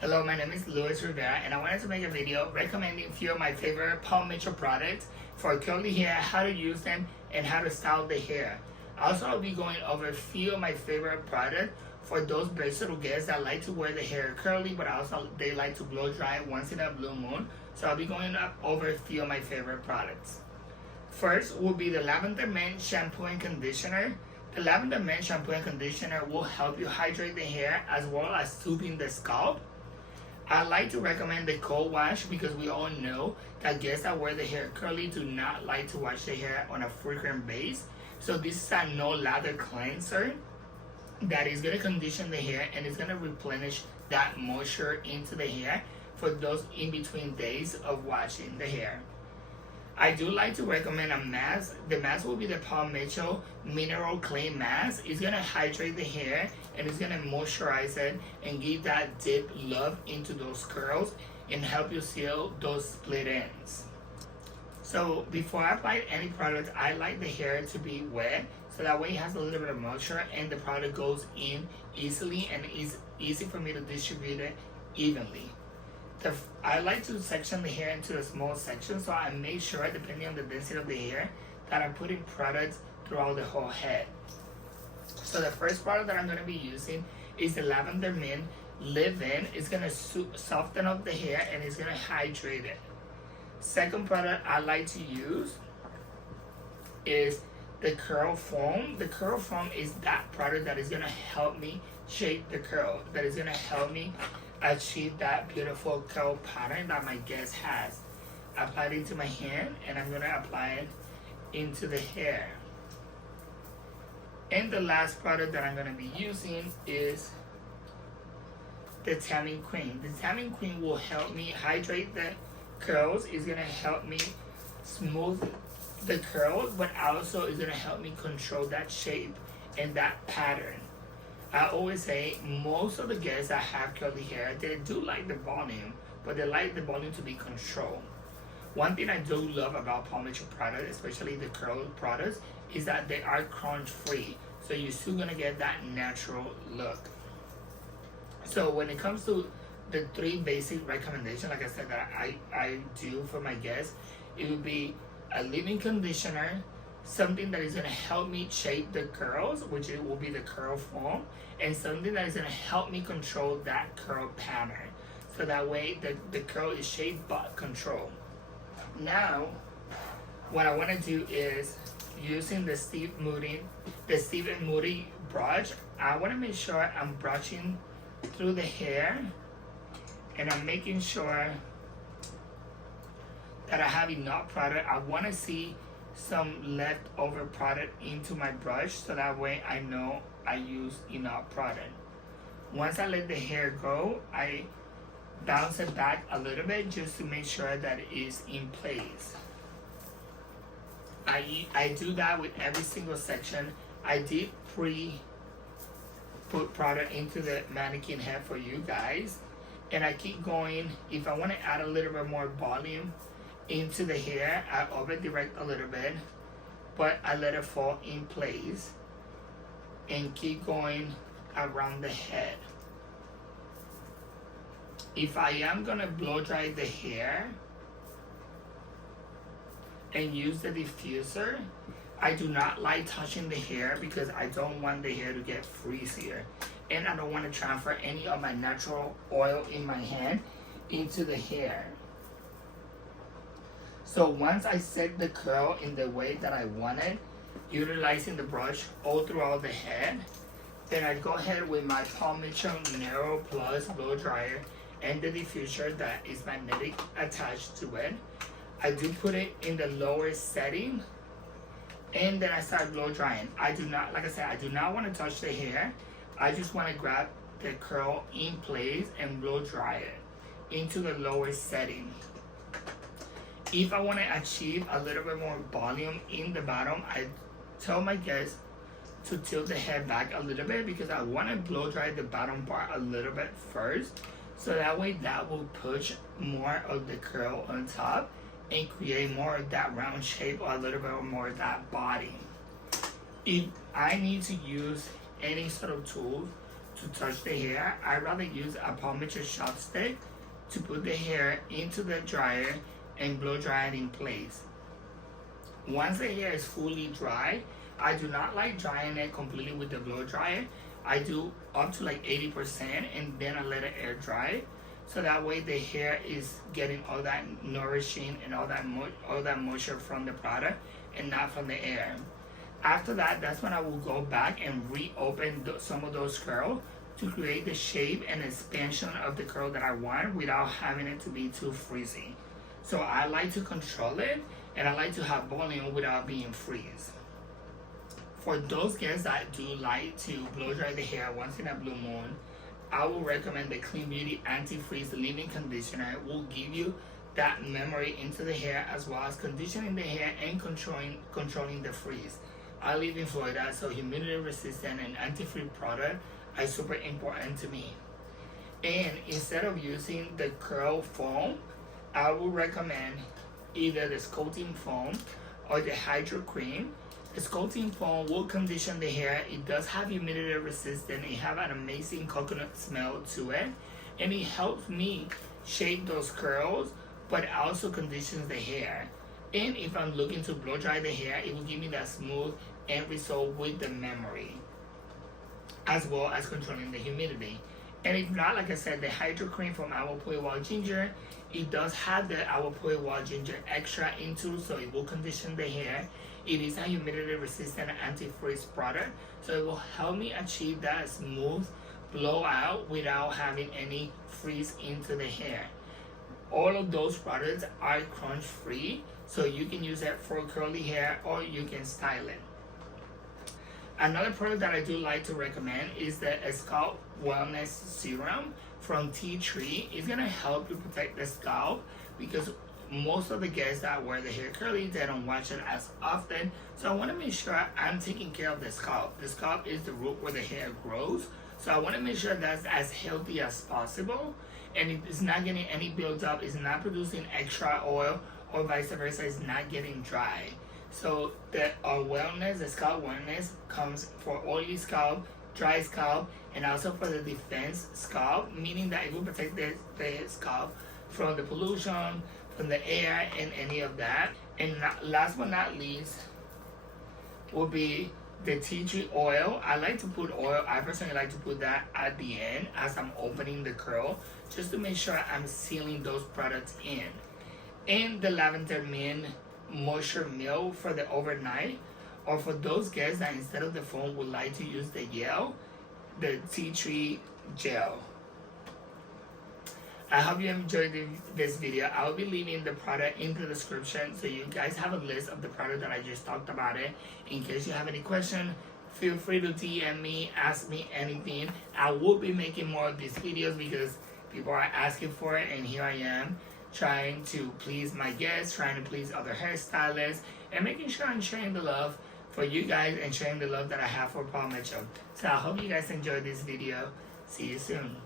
Hello, my name is Luis Rivera and I wanted to make a video recommending a few of my favorite Paul Mitchell products for curly hair, how to use them, and how to style the hair. Also, I'll be going over a few of my favorite products for those versatile guests that like to wear the hair curly, but also they like to blow dry once in a blue moon. So I'll be going over a few of my favorite products. First will be the Lavender Mint Shampoo and Conditioner. The Lavender Mint Shampoo and Conditioner will help you hydrate the hair as well as soothing the scalp. I like to recommend the Cowash because we all know that guests that wear the hair curly do not like to wash their hair on a frequent basis. So this is a no lather cleanser that is going to condition the hair and is going to replenish that moisture into the hair for those in between days of washing the hair. I do like to recommend a mask. The mask will be the Paul Mitchell Mineral Clay Mask. It's going to hydrate the hair and it's going to moisturize it and give that deep love into those curls and help you seal those split ends. So before I apply any product, I like the hair to be wet so that way it has a little bit of moisture and the product goes in easily and is easy for me to distribute it evenly. I like to section the hair into a small section, so I make sure, depending on the density of the hair, that I'm putting products throughout the whole head. So the first product that I'm going to be using is the Lavender Mint Leave-In. It's going to soften up the hair and it's going to hydrate it. Second product I like to use is the Curl Foam. The Curl Foam is that product that is going to help me shape the curl, that is going to help me achieve that beautiful curl pattern that my guest has. Apply it into my hand and I'm going to apply it into the hair. And the last product that I'm going to be using is the Tanning Cream. The Tanning Cream will help me hydrate the curls. It's going to help me smooth the curls, but also is going to help me control that shape and that pattern. I always say most of the guests that have curly hair, they do like the volume, but they like the volume to be controlled. One thing I do love about Paul Mitchell products, especially the curl products, is that they are crunch free. So you're still gonna get that natural look. So when it comes to the three basic recommendations, like I said, that I do for my guests, it would be a leave-in conditioner, something that is going to help me shape the curls, which it will be the Curl Foam, and something that is going to help me control that curl pattern. So that way the curl is shaped but controlled. Now, what I want to do is using the Steve and Moody brush, I want to make sure I'm brushing through the hair and I'm making sure that I have enough product. I want to see some leftover product into my brush so that way I know I use enough product. Once I let the hair go, I bounce it back a little bit just to make sure that it is in place. I do that with every single section. I did put product into the mannequin head for you guys, and I keep going. If I want to add a little bit more volume into the hair, I over direct a little bit, but I let it fall in place and keep going around the head. If I am gonna blow dry the hair and use the diffuser, I do not like touching the hair because I don't want the hair to get frizzier, and I don't want to transfer any of my natural oil in my hand into the hair. So once I set the curl in the way that I wanted, utilizing the brush all throughout the head, then I go ahead with my Paul Mitchell Narrow Plus blow dryer and the diffuser that is magnetic attached to it. I do put it in the lower setting and then I start blow drying. I do not, like I said, I do not want to touch the hair. I just want to grab the curl in place and blow dry it into the lower setting. If I want to achieve a little bit more volume in the bottom, I tell my guests to tilt the head back a little bit because I want to blow dry the bottom part a little bit first. So that way that will push more of the curl on top and create more of that round shape or a little bit more of that body. If I need to use any sort of tool to touch the hair, I'd rather use a palm mitchell chopstick to put the hair into the dryer and blow dry it in place. Once the hair is fully dry, I do not like drying it completely with the blow dryer. I do up to like 80% and then I let it air dry. So that way the hair is getting all that nourishing and all that moisture from the product and not from the air. After that, that's when I will go back and reopen some of those curls to create the shape and expansion of the curl that I want without having it to be too frizzy. So I like to control it and I like to have volume without being freeze. For those guys that do like to blow dry the hair once in a blue moon, I will recommend the Clean Beauty Anti-Freeze Leave-In Conditioner. It will give you that memory into the hair as well as conditioning the hair and controlling the freeze. I live in Florida, so humidity resistant and anti-freeze product are super important to me. And instead of using the curl foam, I will recommend either the sculpting foam or the hydro cream. The sculpting foam will condition the hair. It does have humidity resistant. It have an amazing coconut smell to it, and it helps me shape those curls, but it also conditions the hair. And if I'm looking to blow dry the hair, it will give me that smooth end result with the memory, as well as controlling the humidity. And if not, like I said, the hydro cream from Our Pure Wild Ginger, it does have the Our Pure Wild Ginger extra into, so it will condition the hair. It is a humidity resistant anti-freeze product, so it will help me achieve that smooth blowout without having any freeze into the hair. All of those products are crunch free, so you can use it for curly hair or you can style it. Another product that I do like to recommend is the Scalp Wellness Serum from Tea Tree. It's gonna help you protect the scalp because most of the guys that wear the hair curly, they don't wash it as often. So I want to make sure I'm taking care of the scalp. The scalp is the root where the hair grows. So I want to make sure that's as healthy as possible. And it's not getting any buildup, it's not producing extra oil, or vice versa, it's not getting dry. So the wellness, the scalp wellness comes for oily scalp, dry scalp, and also for the defense scalp, meaning that it will protect the scalp from the pollution, from the air, and any of that. And last but not least will be the tea tree oil. I like to put oil, I personally like to put that at the end as I'm opening the curl, just to make sure I'm sealing those products in. And the Lavender Mint Moisture Milk for the overnight, or for those guys that instead of the foam would like to use the gel, the tea tree gel. I hope you enjoyed this video. I'll be leaving the product in the description so you guys have a list of the product that I just talked about it. In case you have any question, feel free to DM me, ask me anything. I will be making more of these videos because people are asking for it, and here I am trying to please my guests, trying to please other hairstylists, and making sure I'm sharing the love for you guys and sharing the love that I have for Paul Mitchell. So I hope you guys enjoyed this video. See you soon.